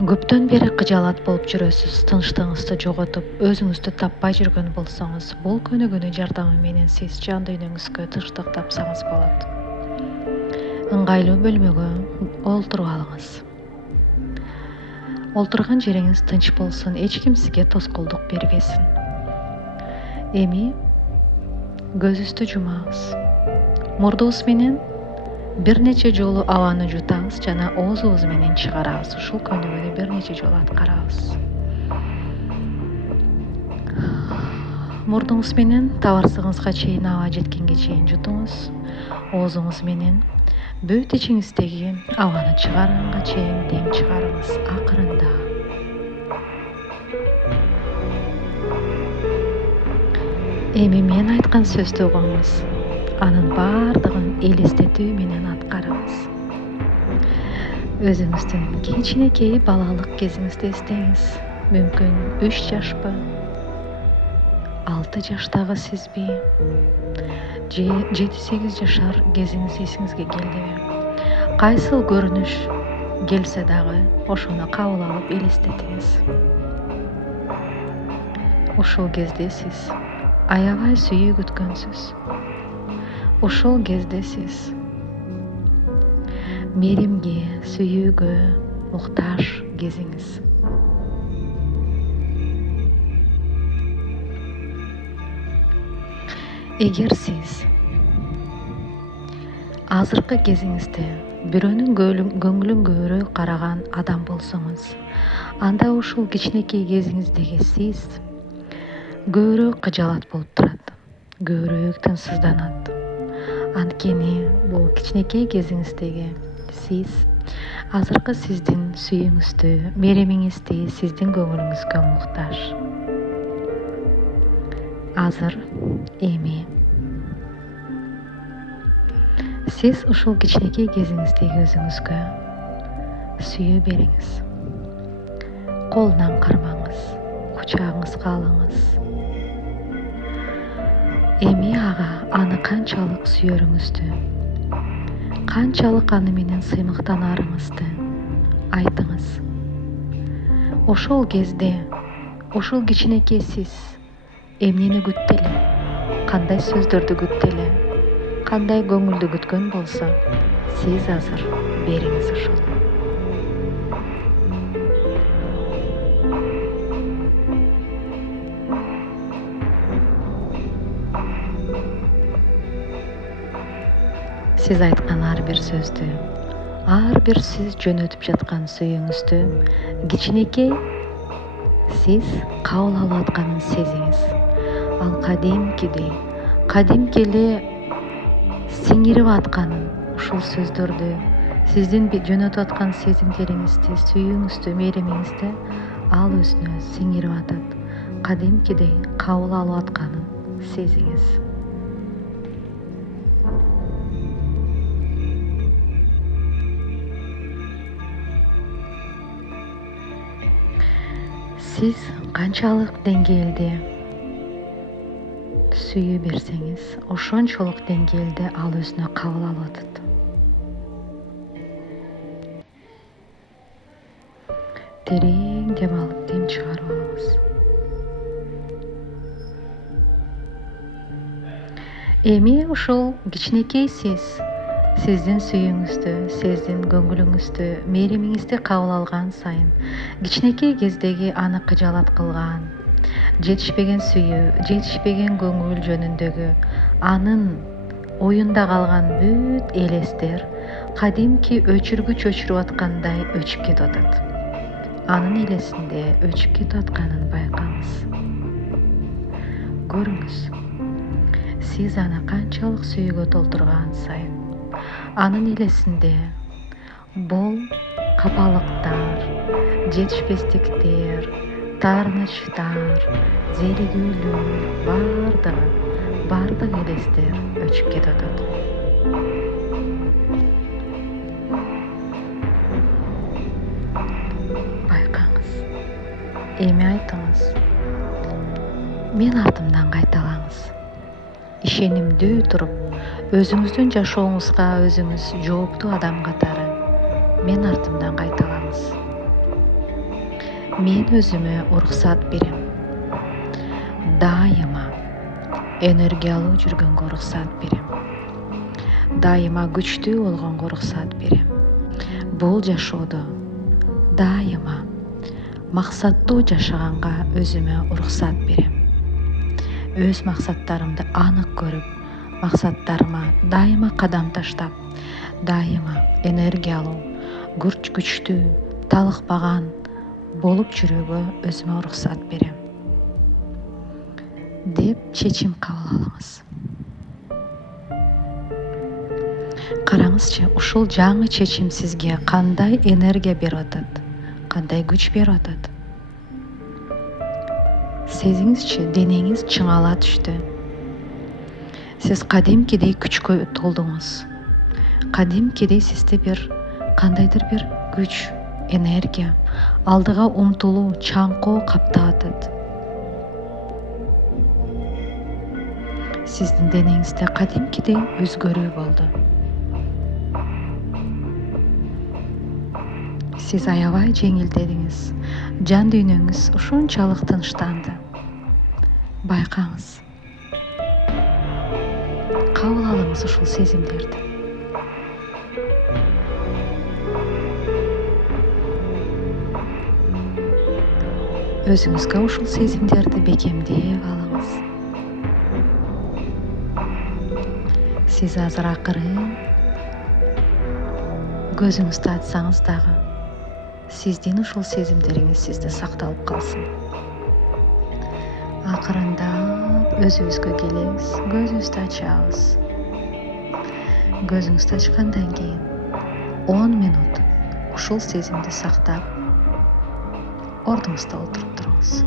Көптөн бери кыжаалат болуп жүрөсүз, тынчтыгыңызды жоготуп, өзүңүздү таппай жүргөн болсоңуз, бул көнүгүүнүн жардамы менен сиз жан дүйнөңүзгө тынчтык тапсаңыз болот. Ыңгайлуу бөлмөгө олтуруп алыңыз. Олтурган жериңиз тынч болсун, эч ким сизге тоскоолдук бербесин. Эми көзүбүздү жумабыз. Мурдубуз менен бир нече жолу абаны жутабыз жана оозубуз менен чыгарабыз. Ушул көнүгүүнү бир нече жолу аткарабыз. Мурдуңуз менен табарсыгыңызга чейин аба жеткенге чейин жутуңуз. Оозуңуз менен бүт ичиңиздеги абаны чыгарганга чейин дем чыгарыңыз акырында. Эми мен айткан сөздү угуңуз. Анын баардыгын элестетүү менен аткарыңыз. Өзүңүздүн кичинекей балалык кезиңизди эстеңиз. Мүмкүн 3 жашпы, 6 жаштагы сизби, же 7-8 жашар кезиңиз эсиңизге келдиби? Кайсыл көрүнүш келсе дагы ошону кабыл алып элестетиңиз. Ушул кезде сиз аябай сүйүү күткөнсүз. Ушул кезде сиз меримге, сүйүүгө муктаж кезиңиз. Эгер сиз азыркы кезиңизде бирөөнүн көңүлүн көбүрөөк караган адам болсоңуз, анда ушул кичинекей кезиңиздеги сиз көбүрөөк кыжаалат болуп турат, көбүрөөк тынчсызданат. Анткени бул кичинекей кезиңиздеги сиз азыркы сиздин сүйүүңүздү, меремиңизди, сиздин көңүлүңүзгө муктаж. Азыр эми сиз ушул кичинекей кезиңиздеги өзүңүзгө сүйүү бериңиз. Колунан кармаңыз, кучагыңызга алыңыз. Эми аны канчалык сүйөрүңүздү, канчалык аны менен сыймыктанарыңызды айтыңыз. Ошол кезде, ушул кичинекей сиз эмнени күттү эле, кандай сөздөрдү күттү эле, кандай көңүлдү күткөн болсо, сиз азыр бериңиз ошону. Сиз айткан ар бир сөздү, ар бир сиз жөнөтүп жаткан сүйүүңүздү кичинекей сиз кабыл алып атканын сезиңиз. Ал кадимки эле сиңирип атканын, ушул сөздөрдү, сиздин жөнөтүп аткан сезимдериңизди, сүйүүңүздү, меремиңизди ал өзүнө сиңирип атат. Кадимкидей кабыл алып атканын сезиңиз. Сиз канчалык деңгээлде сүйүү берсеңиз, ошончолук деңгээлде ал өзүнө кабыл алып атат. Терең дем алып, дем чыгарып алыңыз. Эми ушул кичинекей сиздин сүйүүңүздү, сиздин көңүлүңүздү, меремиңизди кабыл алган сайын, кичинекей кездеги аны кыжаалат кылган, жетишпеген сүйүү, жетишпеген көңүл жөнүндөгү анын оюнда калган бүт элестер кадимки өчүргүч өчүрүп аткандай өчүп кетип атат. Анын элесинде өчүп кетип атканын байкаңыз. Көрүңүз, сиз аны канчалык сүйүүгө толтурган сайын, анын элесинде бул капалыктар, жетишпестиктер, таарынычтар, зеригүүлөр, баардык элестер өчүп кетип атат. Байкаңыз. Эми айтыңыз. Мен артымдан кайталаңыз. Ишенимдүү туруп, өзүңүздүн жашооңузга өзүңүз жооптуу адам катары мен артымдан кайталаңыз. Мен өзүмө уруксат берем. Дайыма энергиялуу жүргөнгө уруксат берем. Дайыма күчтүү болгонго уруксат берем. Бул жашоодо дайыма максаттуу жашаганга өзүмө уруксат берем. Өз максаттарымды анык көрүп, максаттарыма дайыма кадам таштап, дайыма энергиялуу, күчтүү, талыкпаган болуп жүрүүгө өзүмө уруксат берем деп чечим кабыл алыңыз. Караңызчы, ушул жаңы чечим сизге кандай энергия берип атат, кандай күч берип атат. Сезиңизчи, денеңиз чыңала түштү. Сиз кадимкидей күчкө толдуңуз. Кадимкидей сизди кандайдыр бир күч, энергия, алдыга умтулуу, чаңкоо каптап атат. Сиздин денеңизде кадимкидей өзгөрүү болду. Сиз аябай жеңилдедиңиз. Жан дүйнөңүз ушунчалык тынчтанды. Байкаңыз. Кабыл алыңыз ушул сезимдерди. Өзүңүзгө ушул сезимдерди бекемдеп алыңыз. Сиз азыр акырын көзүңүздү ачсаңыз дагы, сиздин ушул сезимдериңиз сизде сакталып калсын. Акырындап өзүбүзгө келебиз, көзүбүздү ачабыз. Көзүңүздү ачкандан кийин 10 мүнөт ушул сезимди сактап, ордуңузда отуруп туруңуз.